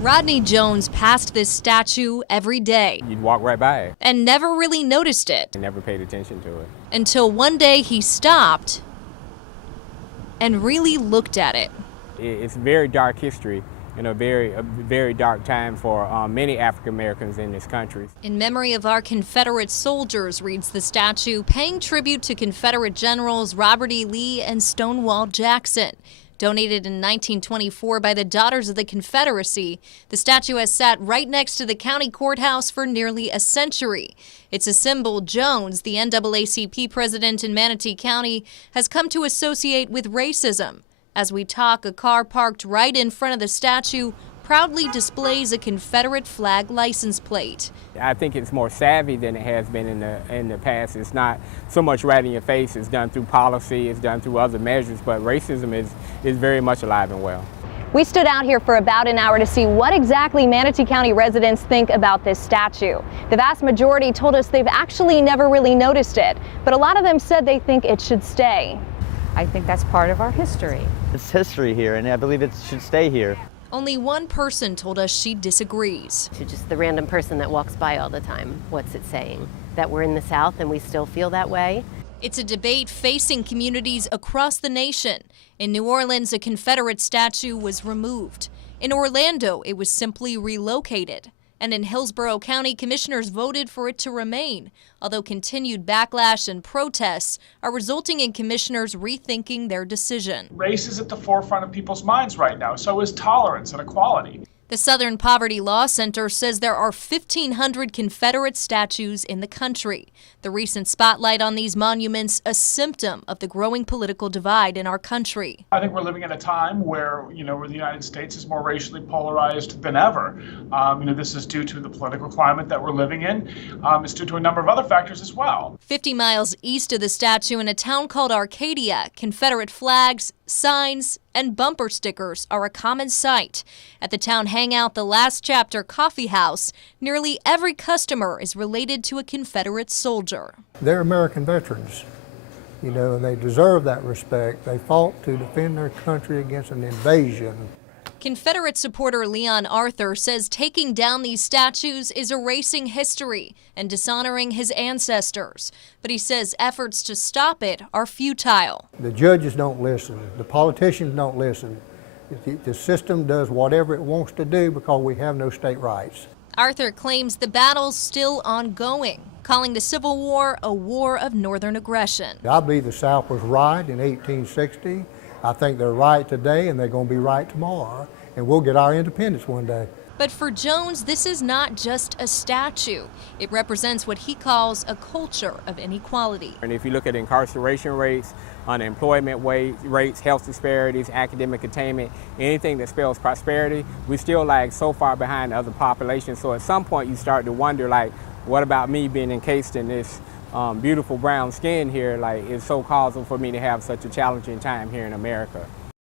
Rodney Jones passed this statue every day. You'd walk right by it. And never really noticed it. I never paid attention to it. Until one day he stopped and really looked at it. It's very dark history and a very dark time for many African Americans in this country. In memory of our Confederate soldiers, reads the statue, paying tribute to Confederate generals Robert E. Lee and Stonewall Jackson. Donated in 1924 by the Daughters of the Confederacy, the statue has sat right next to the county courthouse for nearly a century. It's a symbol Jones, the NAACP president in Manatee County, has come to associate with racism. As we talk, a car parked right in front of the statue proudly displays a Confederate flag license plate. I think it's more savvy than it has been in the past. It's not so much right in your face. It's done through policy, it's done through other measures, but racism is very much alive and well. We stood out here for about an hour to see what exactly Manatee County residents think about this statue. The vast majority told us they've actually never really noticed it, but a lot of them said they think it should stay. I think that's part of our history. It's history here, and I believe it should stay here. Only one person told us she disagrees. To just the random person that walks by all the time, what's it saying? That we're in the South and we still feel that way? It's a debate facing communities across the nation. In New Orleans, a Confederate statue was removed. In Orlando, it was simply relocated. And in Hillsborough County, commissioners voted for it to remain, although continued backlash and protests are resulting in commissioners rethinking their decision. Race is at the forefront of people's minds right now, so is tolerance and equality. The Southern Poverty Law Center says there are 1,500 Confederate statues in the country. The recent spotlight on these monuments, a symptom of the growing political divide in our country. I think we're living in a time where the United States is more racially polarized than ever. This is due to the political climate that we're living in. It's due to a number of other factors as well. 50 miles east of the statue in a town called Arcadia, Confederate flags, signs, and bumper stickers are a common sight. At the town hangout The Last Chapter Coffee House, nearly every customer is related to a Confederate soldier. They're American veterans, and they deserve that respect. They fought to defend their country against an invasion. Confederate supporter Leon Arthur says taking down these statues is erasing history and dishonoring his ancestors. But he says efforts to stop it are futile. The judges don't listen. The politicians don't listen. The system does whatever it wants to do because we have no state rights. Arthur claims the battle's still ongoing, calling the Civil War a war of northern aggression. I believe the South was right in 1860. I think they're right today, and they're going to be right tomorrow, and we'll get our independence one day. But for Jones, this is not just a statue. It represents what he calls a culture of inequality. And if you look at incarceration rates, unemployment rates, health disparities, academic attainment, anything that spells prosperity, we still lag so far behind other populations. So at some point you start to wonder, what about me being encased in this beautiful brown skin here? It's so causal for me to have such a challenging time here in America.